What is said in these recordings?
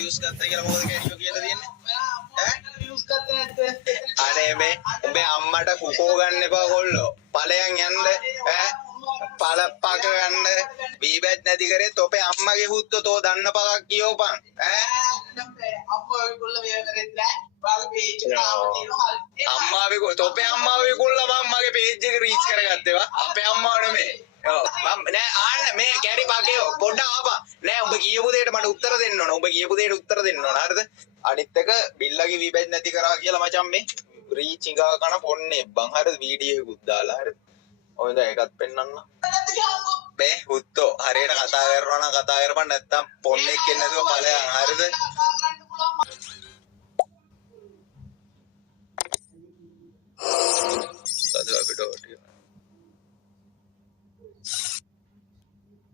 views ගත්තා කියලා මොකද කැරියෝ කියලා දෙන්නේ ඈ views ගත්තේ නැද්ද අනේ මේ උඹේ අම්මට කුකෝ ගන්න එපා කොල්ලෝ ඵලයන් යන්න ඈ පළප්පක යන්න බීබැත් නැති කරේ තොපේ අම්මගේ හුත්තෝ තෝ දන්න පකක් කියෝපන් ඈ අම්මා ඔයගොල්ලෝ මේ කරෙත් නෑ අම්මාවේ තොපේ අම්මාවේ කොල්ල මගේ page එක reach කරගත්තේවා අපේ අම්මාව නෙමෙයි ඔව් මම නෑ ආන්න මේ කැරි පකේ පොඩ්ඩක් ආපන් නෑ උඹ කියපු දෙයට මට උත්තර දෙන්න ඕන උඹ කියපු දෙයට උත්තර දෙන්න ඕන හරිද අනිත් එක බිල්ලගේ වීබැච් නැති කරා කියලා මචං මේ රීච් ඉඟා කන පොන්නේ බං හරිද වීඩියෝ එකකුත් දාලා හරිද ඔය දැන් ඒකත් පෙන්නන්න මේ හුත්තෝ හරියට කතා කරනවා නම් කතා කරපන් නැත්තම් පොන්නේක් එන්නේ නැතුව ඵලයන් හරිද සතුව අපිට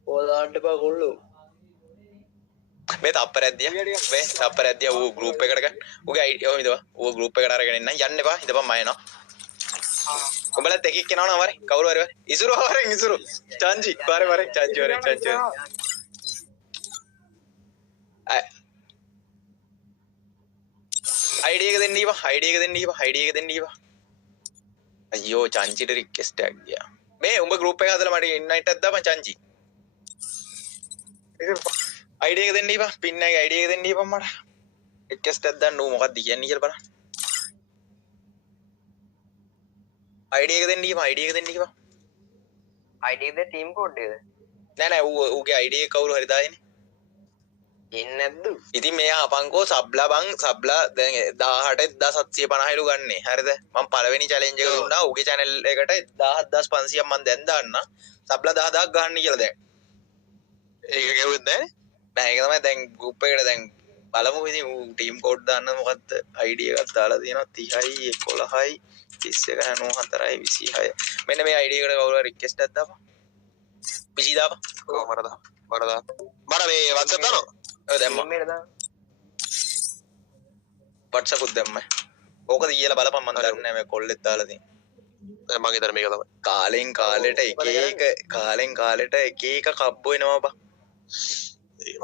ඕලාන්ට බා කොල්ලෝ මේ තප්පරැද්දිය මේ තප්පරැද්දිය ඌ ගෲප් එකට ගන්න ඌගේ අයිඩි ඔය ඉඳපන් ඌ ගෲප් එකට අරගෙන ඉන්න යන්න එපා ඉඳපන් මම එනවා උඹලත් එකෙක් එනවනම් වරේ කවුරු හරි වරේ ඉසුරු වරෙන් ඉසුරු චාන්ජි වරේ චාන්ජි වරේ චාන්ජි අයිඩි එක දෙන්න ඊපා අයිඩි එක දෙන්න ඊපා අයිඩි එක දෙන්න ඊපා අයියෝ චාන්ජිට රික්වෙස්ට් එකක් ගියා මේ උඹ ගෲප් එක හදලා මට ඉන්වයිට් එකක් දාපන් චාන්ජි අයිඩි එක දෙන්න ඊපා පින් එකේ අයිඩි එක දෙන්න ඊපන් මට රික්වෙස්ට් එකක් දාන්න ඌ මොකක්ද කියන්නේ කියලා බලන්න අයිඩි එක දෙන්න ඊපන් අයිඩි එක දෙන්න ඊපන් අයිඩි එකද ටීම් කෝඩ් එකද නෑ ඌගේ අයිඩි එක කවුරු හරි දායිනේ ඉන්නේ නැද්ද ඉතින් මෙයා අපංකෝ සබ්ලා බං සබ්ලා දැන් 18750 ලු ගන්නේ හරිද මම පළවෙනි චැලෙන්ජ් එක දුන්නා ඌගේ channel එකට 17500ක් මම දැන් දාන්න සබ්ලා 10000ක් ගන්න කියලා දැන් ඒක ගෙවුත් නෑ ඒක තමයි දැන් group එකට දැන් බලමු ඉතින් ඌ ටීම් කෝඩ් දාන්න මොකද්ද ID එකක් දාලා තියෙනවා 30යි 11යි 31 94යි 26 මෙන්න මේ ID එකට කවුරු හරි රික්වෙස්ට් එකක් දාපන් පිසි දාපන් කොහමද වරදා මර මේ WhatsApp දානවා ඔය දැම්මා WhatsApp උත් දැම්මා ඕකද කියලා බලපන් මම දන්නේ මේ කොල්ලෙත් දාලා තියෙන දැන් මගේ දර මේක තමයි කාලෙන් කාලෙට එක එක කබ්බෝ එනවා බා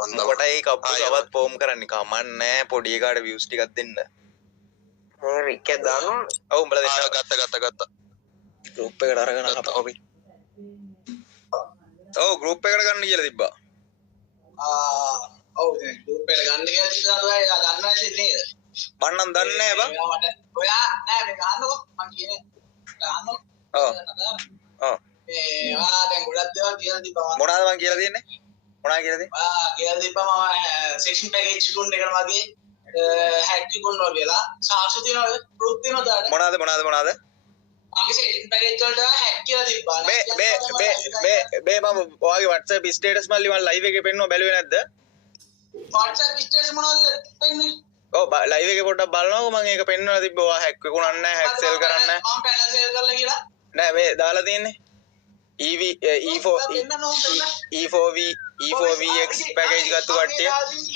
මට ඒ කබ්බෝ සවත් ෆෝම් කරන්න කමන්න නෑ පොඩි එකාට views ටිකක් දෙන්න රික් එක දානවා ඔව් උඹලා දෙන්න ගත්තා group එකට අරගෙන අපි ඔව් group එකට ගන්න කියලා තිබ්බා ඔව් දැන් group එකට ගන්න කියලා තිබ්බා එයා දන්නවා ඉතින් නේද මම නම් දන්නේ නෑ බං ඔයා නෑ මේ ගන්නකො මං කියන්නේ ගන්නකො ඔව් ඒ වා දැන් ගොඩක් දේවල් කියලා තිබ්බා මොනවද මං කියලා දෙන්නේ මොනවද කියලා දෙන්නේ කියලා තිබ්බා මම සෙක්ෂන් පැකේජ් අකවුන්ට් එකට මගේ හැක් කරනවා කියලා සාක්ෂි තියනවා ප්‍රූෆ් තියනවා දාන්න මොනවද මගේ සෙක්ෂන් පැකේජ් වලට හැක් කියලා තිබ්බා මේ මම ඔයාගේ WhatsApp ස්ටේටස් මල්ලි මම ලයිව් එකේ පෙන්නුවා බැලුවේ නැද්ද WhatsApp ස්ටේටස් මොනවද පෙන්න්නේ ඔව් ලයිව් එකේ පොඩ්ඩක් බලනකො මම ඒක පෙන්වලා තිබ්බා ඔයා හැක් විකුණන්නේ නැහැ හැක් සෙල් කරන්නේ නැහැ මම පැනල් සෙල් කරලා කියලා නෑ මේ දාලා තියෙන්නේ E4VX පැකේජ් ගත්ත කට්ටිය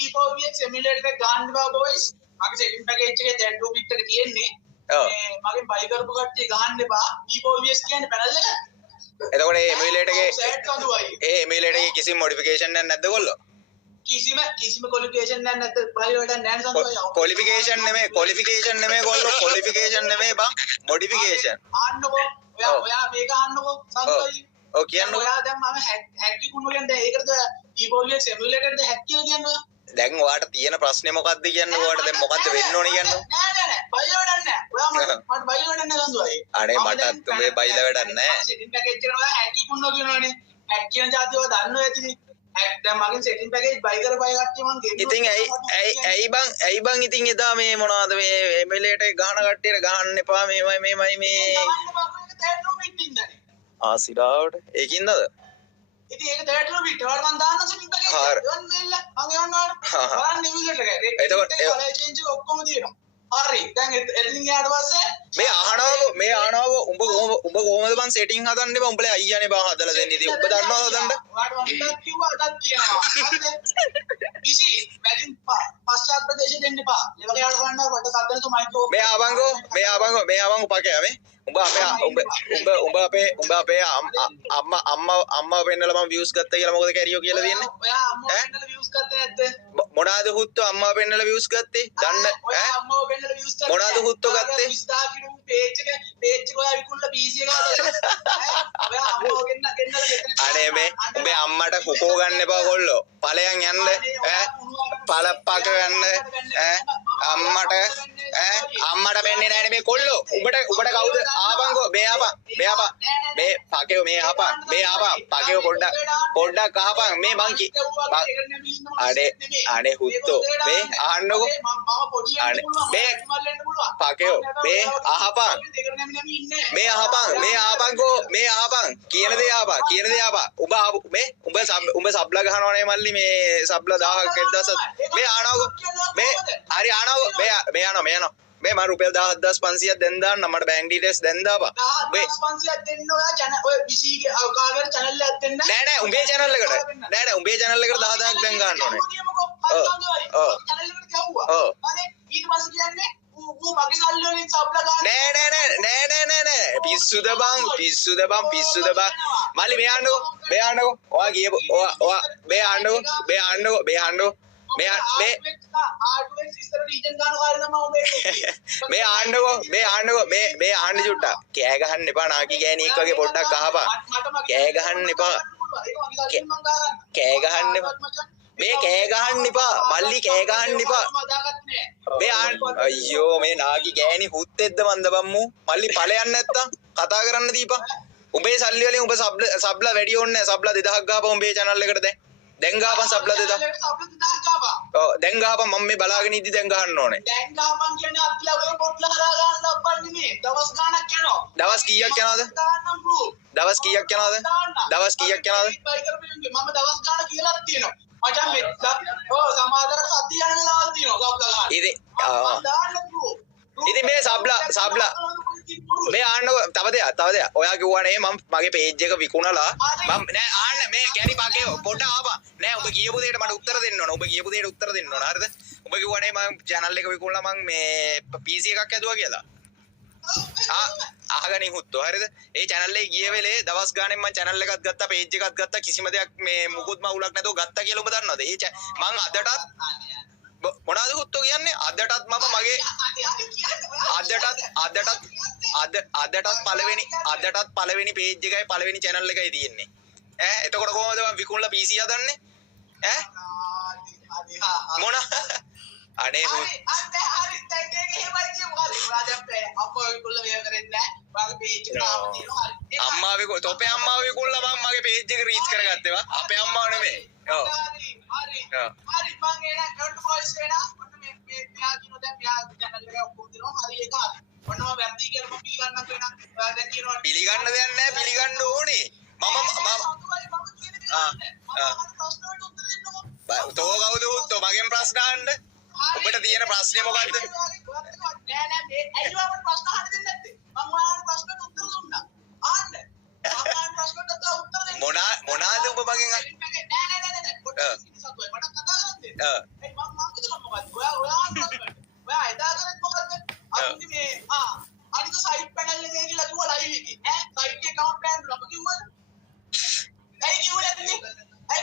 E4VX එමියුලේටර් එක ගන්න බා බොයිස් මගේ සෙටින් පැකේජ් එකේ දැන් 2 bit එක තියෙන්නේ මේ මගෙන් බයි කරපු කට්ටිය ගහන්න එපා E4VX කියන්නේ පැනල් එක එතකොට මේ එමියුලේටර් එකේ කිසිම මොඩිෆිකේෂන් එකක් නැද්ද කොල්ලෝ කිසිම ක්වොලිෆිකේෂන් එකක් නැද්ද බයි වලට නෑ සන්තෝෂයි ක්වොලිෆිකේෂන් නෙමෙයි කොල්ලෝ ක්වොලිෆිකේෂන් නෙමෙයි බං මොඩිෆිකේෂන් ආන්නකෝ ඔයා මේක ආන්නකෝ සන්තෝෂයි ඔව් කියන්නකෝ ඔයා දැන් මම හැක් කිකුණු කියන්නේ ඒකද E4VX එමියුලේටර්ද හැක් කියලා කියන්නේ දැන් ඔයාට තියෙන ප්‍රශ්නේ මොකක්ද කියන්නේ ඔයාට දැන් මොකද්ද වෙන්න ඕනේ කියන්නේ නෑ බයි වැඩක් නෑ ඔයා මට බයි වැඩක් නෑ සන්තෝෂයි අනේ මටත් මේ බයිලා වැඩක් නෑ සෙටින් පැකේජ් එකට ඔයා හැක් කිකුණු කියනවනේ හැක් කියන જાතිය ඔයා දන්නව ඇතිනේ දැන් මගෙන් සෙටින් පැකේජ් බයි කරපයි කට්ටිය මං ගෙන්න ඉතින් ඇයි බං ඉතින් එදා මේ මොනවද මේ එමියුලේටර් ගහන කට්ටියට ගහන්න එපා මේමයි මේ ආසිරාවට ඒකින්දද ඉතින් ඒක 30 රුපියල් වල මම දාන්න සෙටින් පැකේජ් එක වන් මේල්ල මම යවන්නවා බලන්න නිවිගේටර් එක එතකොට ඒ චේන්ජ් ඔක්කොම තියෙනවා හරි දැන් එතනින් යාට පස්සේ මේ ආනවෝ උඹ කොහොමද බං සෙටින් හදන්නේ බං උඹලා අයියානේ බං හදලා දෙන්නේ ඉතින් උඹ දන්නවද හදන්න ඔයාට මම කිව්වා අදත් කියනවා ඉසි වැඩින් පශ්චාත් ප්‍රදේශ දෙන්න එපා ලෙවල් යාට ගන්නවා කොට සද්දන තු මයික්‍රෝ මේ ආවංගෝ පකේ මේ උඹ අපේ අම්මා පෙන්නලා මම views ගත්තා කියලා මොකද කැරියෝ කියලා දෙන්නේ? ඔයා අම්මව පෙන්නලා views ගත්තේ නැද්ද? මොනවාද හුත්තෝ අම්මා පෙන්නලා views ගත්තේ? දන්න ඔයා අම්මව පෙන්නලා views ගත්තේ මොනවාද හුත්තෝ ගත්තේ? 20000 කිලෝ page එක ඔයා විකුණලා PC එක ගාලා ඔයා අම්මව ගෙන්නලා මෙතන අනේ මේ උඹේ අම්මට කුකෝ ගන්න එපා කොල්ලෝ. ඵලයන් යන්න පළප්පක යන්න අම්මට මෙන්නේ නැහැ මේ කොල්ලෝ. උඹට කවුද ආපන්කෝ මේ ආපන් මේ පකේව මේ ආපන් පකේව පොඩ්ඩක් අහපන් මේ මං අනේ හුත්තෝ මේ අහන්නකෝ මේ පකේව මේ අහපන් මේ ආපන්කෝ මේ ආපන් කියන දේ ආපන් උඹ සබ්ලා ගහනවනේ මල්ලි මේ සබ්ලා 1000ක් 1000 මේ ආනවකෝ මේ හරි ආනවකෝ මේ යනවා මේ මම රුපියල් 10500ක් දැන් දාන්න මට බැංක් ඩීටේල්ස් දැන් දාපන් මේ 10500ක් දෙන්න ඔයා channel ඔය PC ගේ කාගේ channel එකක් දෙන්න නෑ උඹේ channel එකට උඹේ channel එකට 10000ක් දැන් ගන්න ඕනේ channel එකට ගැව්වා අනේ ඊට පස්සේ කියන්නේ ඌ මගේ සල්ලි වලින් සබ්ලා ගන්න නෑ පිස්සුද බං මල්ලි මේ ආන්නකෝ ඔයා ගියපො ඔයා මේ ආන්නකෝ මේ ආන්න චුට්ටා කෑ ගහන්න එපා නාකි ගෑණියෙක් වගේ පොඩ්ඩක් අහපන් කෑ ගහන්න එපා මේ කෑ ගහන්න එපා මල්ලි කෑ ගහන්න එපා මේ අයියෝ මේ නාකි ගෑණි හුත්තෙද්ද මන්ද බම්මු මල්ලි ඵලයන් නැත්තම් කතා කරන්න දීපන් උඹේ සල්ලි වලින් උඹ සබ්ලා වැඩි ඕනේ නැහැ සබ්ලා 2000ක් ගහපන් උඹේ channel එකට දැන් ගහපන් සබ්ලා 2000 ඔව් දැන් ගහපන් මම මේ බලාගෙන ඉද්දි දැන් ගහන්න ඕනේ දැන් ගහපන් කියන්නේ අපිලා ඔය පොට්ලා හරා ගන්න අප්පන්නේ මේ දවස් ගාණක් යනවා දවස් කීයක් යනවද දවස් කීයක් යනවද මම දවස් ගාණ කියලා තියෙනවා මචං මෙත්ත ඔව් සමාදර සතිය යනලා තියෙනවා සබ්ලා ගන්න ඉතින් මේ සබ්ලා මේ ආන්නකෝ තව දෙයක් ඔයා කිව්වනේ මම මගේ page එක විකුණලා මම නෑ ආන්න මේ කැරි පකේ පොඩ්ඩක් ආපන් නෑ උඹ කියපු දෙයට මට උත්තර දෙන්න ඕන හරිද උඹ කිව්වනේ මම channel එක විකුණලා මම මේ PC එකක් ඇදුවා කියලා අහගනින් හුත්තෝ හරිද ඒ channel එකේ ගිය වෙලේ දවස් ගානෙන් මම channel එකක් ගත්තා page එකක් ගත්තා කිසිම දෙයක් මේ මුකුත් මවුලක් නැතුව ගත්තා කියලා ඔබ දන්නවද මං අදටත් මොනවද හුත්තෝ කියන්නේ අදටත් මම මගේ අදටත් පළවෙනි page එකයි පළවෙනි channel එකයි තියෙන්නේ එතකොට කොහොමද මම විකුණලා PC හදන්නේ මොන අනේ අම්මා විකුණ තොපේ අම්මා විකුණලා මම මගේ page එක රීච් කරගත්තේවා අපේ අම්මාව නෙමෙයි ඔව් හරි මං එන වොයිස් වෙනා මේ මෙයා කියන දැන් මෙයා channel එක ඔක්කොම දිනවා හරි ඒක හරි මොනවා වැරදි කියලා මම පිළිගන්නත් වෙනා දැන් කියනවා පිළිගන්න දෙයක් නැහැ පිළිගන්න ඕනේ තෝ කවුද උත්තෝ මගෙන් ප්‍රශ්න අහන්න ඔබට තියෙන ප්‍රශ්නේ මොකද්ද නෑ මේ ඇයිවම ප්‍රශ්න අහන්න දෙන්නේ නැත්තේ මම ඔයාලට ප්‍රශ්නට උත්තර දුන්නා අහන්න මම ප්‍රශ්නට උත්තර දෙන්න මොනාද ඔබ මගෙන් නෑ පොඩ්ඩක් මට කතා කරන්න මම කිව්වා මොකද්ද ඔයා එදා කරත් මොකද්ද අනිත් මේ අනිත් සයිට් පැනල් එකේ කියලා කිව්වා ලයිව් එකේ ඈ සයිට් එකේ account පැනල් අප කිව්වද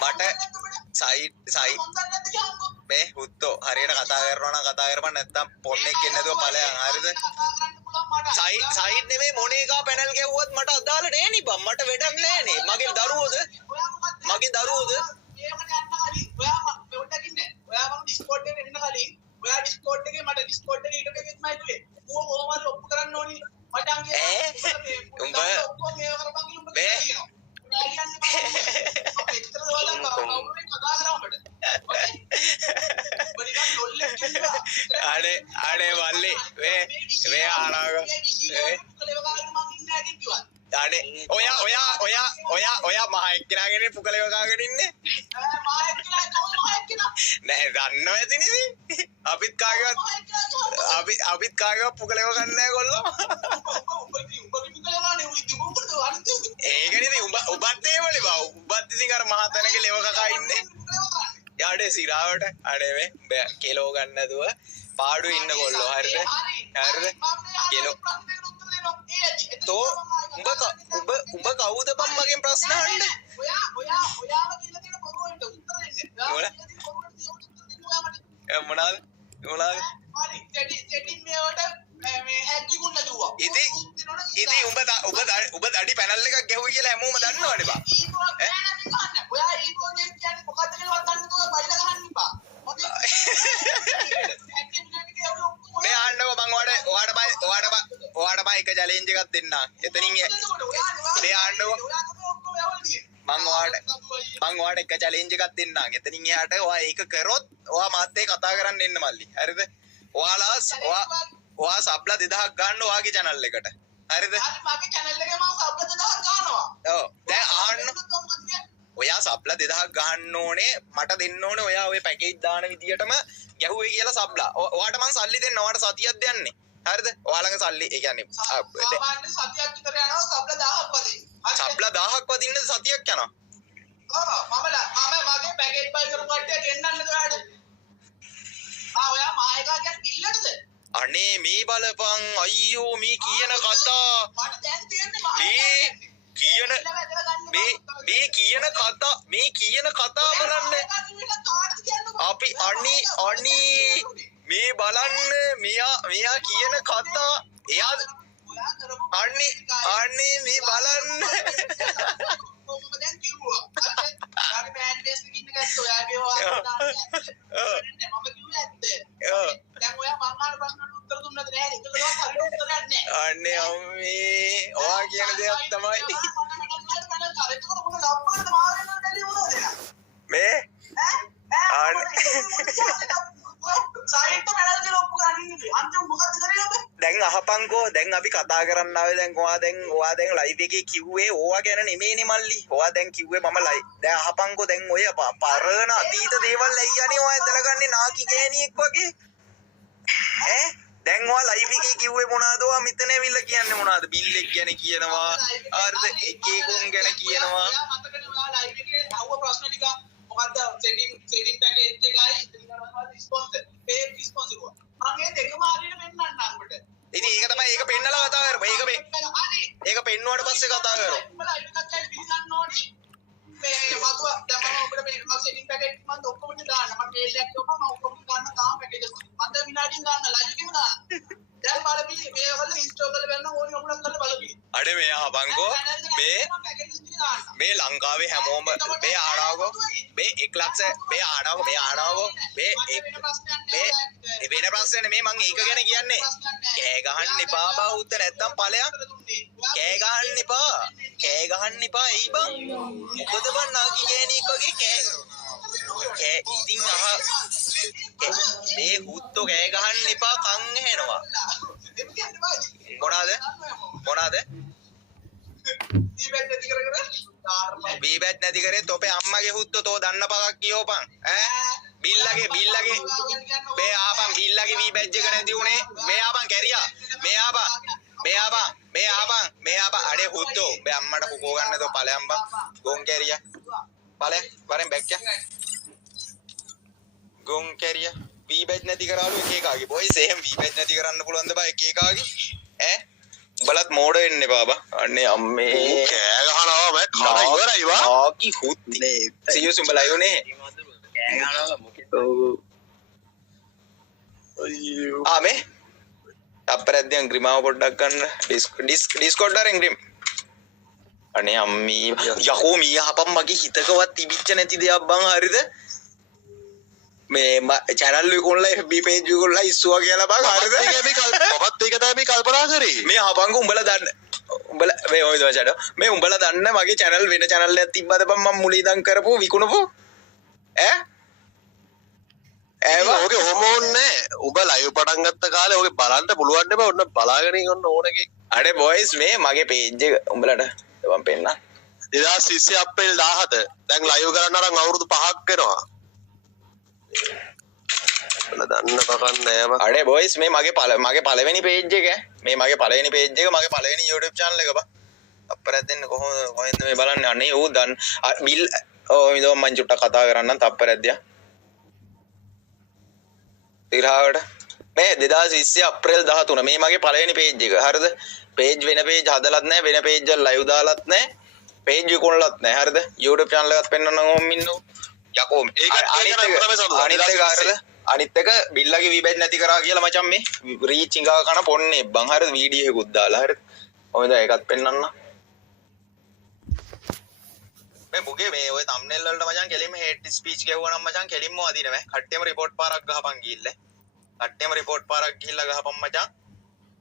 මට මේ හුත්තෝ හරියට කතා කරනවා නම් කතා කරපන් නැත්නම් පොන්නෙක් එන්නේ නැතුව ඵලයන් හරියද සයිඩ් නෙමෙයි මොන එකා පැනල් ගැව්වත් මට අදාළ නෑ නේ බම් මට වැඩක් නෑනේ මගේ දරුවෝද ඒකට යන්න කලින් ඔයා පොඩ්ඩක් ඉන්න ඔයා මම Discord එකට එන්න කලින් ඔයා Discord එකේ මට Discord එකේ ඊට පෙකෙත් මයි දුවේ ඌ කොහොමද ඔප්පු කරන්න ඕනි මට අංගේ උඹ ඔක්කොම මේව කරපන් කියලා උඹ කියනවා අනේ වල්ලි මේ ආරාග ඔයා මහ එක්කෙනාගෙන පුකලව කාගෙන ඉන්නේ නෑ දන්නව ඇතිනේ අපිත් කාගේවත් පුකලව ගන්න නෑ කොල්ලෝ ඒකනේ උඹත් ඒවලේ බා උඹත් ඉතින් අර මහතැනක ලෙව කකා ඉන්නේ යාඩේ සිරාවට අනේ මේ කෙලෝ ගන්න නැතුව පාඩු ඉන්න කොල්ලෝ හරිද කෙලෝ තෝ උඹ කවුද බං මගෙන් ප්‍රශ්න අහන්නේ? ඔයාම කියලා තියෙන පොරොන්ට උත්තර දෙන්න. මොනවාද? හරි සෙටින් මේවට මේ හැකිකුන්න කිව්වා. ඉතින් උඹ දඩි පැනල් එකක් ගැහුවා කියලා හැමෝම දන්නවනේ බං. ඔයා ඊකෝ කියන්නේ මොකද්ද කියලා වත්තන්න තුවා බයිලා ගහන්න ඉපා. මේ ආන්නකෝ මං ඔයාට බයි එක චැලෙන්ජ් එකක් දෙන්නම්. එතනින් මේ ආන්නකෝ මං ඔයාට එක චැලෙන්ජ් එකක් දෙන්නම්. එතනින් එහාට ඔයා ඒක කරොත් ඔයා මාත් එක්ක කතා කරන්න එන්න මල්ලි. හරිද? ඔයා සබ්ලා 2000ක් ගන්න ඔයාගේ channel එකට. හරිද? මගේ channel එකේ මම සබ් 2000ක් ගන්නවා. ඔව්. දැන් ආන්න ඔයා සබ්ලා 2000ක් ගහන්න ඕනේ. මට දෙන්න ඕනේ ඔයා ඔය පැකේජ් දාන විදියටම ගැහුවේ කියලා සබ්ලා. ඔයාට මං සල්ලි දෙන්න. ඔයාට සතියක් දෙන්නේ. හරිද? ඔයාලගේ සල්ලි ඒ කියන්නේ සාමාන්‍ය සතියක් විතර යනවා සබ්ලා 1000ක් වදින්න. සබ්ලා 1000ක් වදින්න සතියක් යනවා. මම මගේ පැකේජ් බයි කරපු කට්ටිය ගෙන්නන්නද ඔයාට? ඔයා මායකා කියන්නේ පිල්ලටද? අනේ මේ බලපන් අයියෝ මේ කියන කතා මට දැන් තියෙන්නේ මේ කියන කතා බලන්න අපි අනි මේ බලන්න මෙයා කියන කතා එයා අනේ මේ බලන්න දැන් කිව්වා. අර බෑන්ඩ් බේස් එකකින් ඉන්න ගැස්ස ඔයාගේ වාදනා මම කිව්වේ ඇත්ත. දැන් ඔයා මං අහන ප්‍රශ්නට උත්තර දුන්නද නෑ? ඒකලවත් හරියට උත්තරයක් නෑ. අනේ අම්මේ ඔයා කියන දෙයක් තමයි මේ දැන් අහපන්කෝ දැන් අපි කතා කරන්න ආවේ දැන් ඔයා දැන් ලයිව් එකේ කිව්වේ ඕවා ගැන නෙමෙයිනේ මල්ලි. ඔයා දැන් කිව්වේ මම ලයිව්. දැන් අහපන්කෝ දැන් ඔය පරණ අතීත දේවල් ඇයියනේ ඔයා දලගන්නේ නාකි ගෑණියෙක් වගේ. දැන් ඔයා ලයිව් එකේ කිව්වේ මොනවද? ඔයා මෙතන ඇවිල්ලා කියන්නේ මොනවද? බිල් එක ගැන කියනවා. හරිද? එක එකුන් ගැන කියනවා. මතකනේ ඔයා ලයිව් එකේ අහුව ප්‍රශ්න ටික මොකද්ද? සෙටින් පැකේජ් එකයි ස්පොන්සර් පේ ස්පොන්සර් මම මේ දෙකම හරියට පෙන්නන්නම් ඔබට. ඉතින් ඒක තමයි ඒක පෙන්නලා කතා කරමු. ඒක පෙන්නුවාට පස්සේ කතා කරමු. උඹලා ලයිව් එකක් ගන්න පිළිගන්න ඕනේ. මේ වතුව දැන් මම ඔබට මේ මම සෙටින් පැකේජ් මම ඔක්කොම දාන්න. මම මේල් එකක් ගිහුවම මම ඔක්කොම ගන්න තාම පැකේජස් මම දැන් විනාඩියෙන් ගන්න ලයිව් එකේම දාන්න. දැන් බලපි මේවල ඉන්ස්ටෝල් කරලා ගන්න ඕනේ ඔබලක් කරලා බලපි. අඩේ මේ අහපන්කෝ මේ ලංකාවේ හැමෝම මේ ආඩාවකෝ මේ 1 ලක්ෂ මේ ආඩාවකෝ මේ වෙන ප්‍රශ්න නෙමෙයි මං ඒක ගැන කියන්නේ. කෑ ගහන්න එපා බෞද්ධ නැත්තම් ඵලයක්. කෑ ගහන්න එපා. එයි බං. මොකද බං නාකි ගෑණියෙක් වගේ කෑ ඉතින් මේ හුත්තෝ කෑ ගහන්න එපා කන් ඇහෙනවා. මොනවාද? බීබැට් නැති කරේ තොපේ අම්මගේ හුත්තෝ තෝ දන්න පගක් කියෝපන් බිල්ලගේ මේ ආපන් බිල්ලගේ බීබැට් එක නැති උනේ මේ ආපන් කැරියා මේ ආපන් අඩේ හුත්තෝ මේ අම්මට කුකෝ ගන්න තෝ ඵලයන් බං ගොන් කැරියා ඵලය වරෙන් බැක්කා ගොන් කැරියා බීබැට් නැති කරාලු එක එකාගේ බොයිස් එහෙම බීබැට් නැති කරන්න පුළුවන්ද බා එක එකාගේ බලත් මෝඩ වෙන්න එපා බා. අනේ අම්මේ කෑ ගහනවා මම කන ඉවරයි වා. ආකි හුත්ති. සියුස් උඹලා යෝනේ. කෑ ගහනවා මොකද? අයියෝ. ආමේ. අපරද්දයන් ග්‍රිමාව පොඩ්ඩක් ගන්න. ඩිස්කෝඩ් වලින් ග්‍රිම්. අනේ අම්මී යකෝ මී අහපන් මගේ හිතකවත් තිබිච්ච නැති දෙයක් බං හරිද? මේ channel එක කොල්ලා FB page එක කොල්ලා ඉස්සුවා කියලා බං හරිද? ඔබත් ඒක තමයි කල්පනා කරේ. මේ අහපන්ක උඹලා දන්න. උඹලා මේ ඔය දවසට මේ උඹලා දන්න මගේ channel වෙන channel එකක් තිබ්බද බං මම මුල ඉඳන් කරපු විකුණපු ඕකේ හොමෝන් නෑ. උඹ ලයිව් පටන් ගත්ත කාලේ ඕකේ බලන්න පුළුවන් නේ බං. ඔන්න බලාගෙන ඉන්න ඕනකේ. අනේ බොයිස් මේ මගේ page එක උඹලට මම පෙන්නන්න. 2020 අප්‍රේල් 17 දැන් ලයිව් කරන්න අරන් අවුරුදු 5ක් වෙනවා. දන්න පකන් නෑ බං. අනේ බොයිස් මේ මගේ පළවෙනි page එක මේ මගේ පළවෙනි page එක මගේ පළවෙනි YouTube channel එක බං. අපරද්දෙන්න කොහෙන්ද මේ බලන්නේ අනේ ඌ දන්න බිල් මිදෝ මං චුට්ටක් කතා කරන්නම් තප්පරද්දියා. ඉරහාවට මේ 2020 අප්‍රේල් 13 මේ මගේ පළවෙනි page එක. හරිද? පේජ් වෙන පේජ් හදලත් නැහැ වෙන පේජ් වල ලයිව් දාලත් නැහැ පේජ් විකුණලත් නැහැ හරිද YouTube channel එකත් පෙන්වන්න ඕම් ඉන්නෝ යකෝ අනිත් එක බිල්ලගේ වීබැජ් නැති කරා කියලා මචං මේ රීච් ඉංගා කන පොන්නේ බං හරිද වීඩියෝ එකකුත් දාලා හරිද ඔය දැන් ඒකත් පෙන්වන්න මේ මුගේ මේ ඔය thumbnail වලට මචං කෙලින්ම hate speech කියවුවා නම් මචං කෙලින්ම වදින මේ කට්ටියම report පාරක් ගහපන් ගිහිල්ලා කට්ටියම report පාරක් ගිහිල්ලා ගහපන් මචං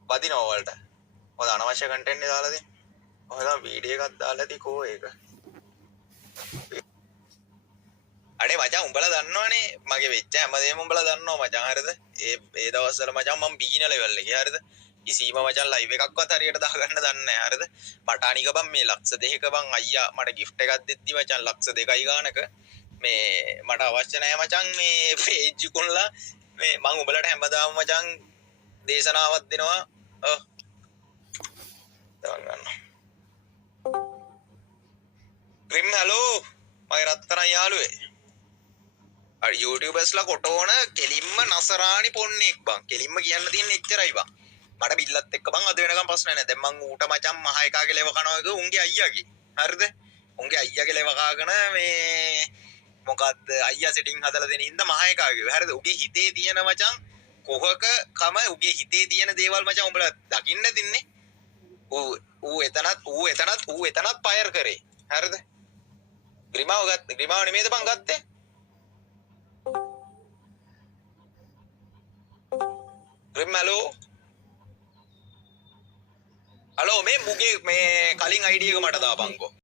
වදිනවා වලට ඔය අනවශ්‍ය content නේ දාලා දෙන්නේ ඔය දැන් වීඩියෝ එකක් දාලා දී කෝ ඒක අනේ මචං උඹලා දන්නවනේ මගේ වෙච්ච හැමදේම උඹලා දන්නවා මචං හරිද ඒ දවස්වල මචං මම බීන ලෙවල් එකේ හරිද කිසිම මචං ලයිව් එකක්වත් හරියට දාගන්න දන්නේ නැහැ හරිද මට අනික බං මේ ලක්ෂ දෙකක බං අයියා මට gift එකක් දෙද්දි මචං ලක්ෂ 2යි ගානක මේ මට අවශ්‍ය නැහැ මචං මේ page කොල්ලා මේ මම උඹලට හැමදාම මචං දේශනාවක් දෙනවා ගන්න ග්‍රිම් හලෝ මගේ රත්තරන් යාළුවේ අර YouTubers ලා කොටෝන කෙලින්ම නසරාණි පොන්නේක් බං කෙලින්ම කියන්න තියෙන්නේ එච්චරයි බං මට බිල්ලත් එක්ක බං අද වෙනකම් ප්‍රශ්න නැහැ දැන් මං ඌට මචං මහ එකාගේ ලෙව කනවා එක උන්ගේ අයියාගේ හරිද උන්ගේ අයියාගේ ලෙව කාගෙන මේ මොකද්ද අයියා සෙටින් හදලා දෙන හින්දා මහ එකාගේ හරිද උගේ හිතේ තියෙන මචං කොහක කම උගේ හිතේ තියෙන දේවල් මචං උඹලා දකින්න දින්නේ ඌ එතනත් ෆයර් කරේ හරිද ග්‍රිමාව නෙමෙයිද බං ගත්තේ ග්‍රිම් හලෝ මේ මුගේ මේ කලින් අයිඩිය එක මට දාපන්කෝ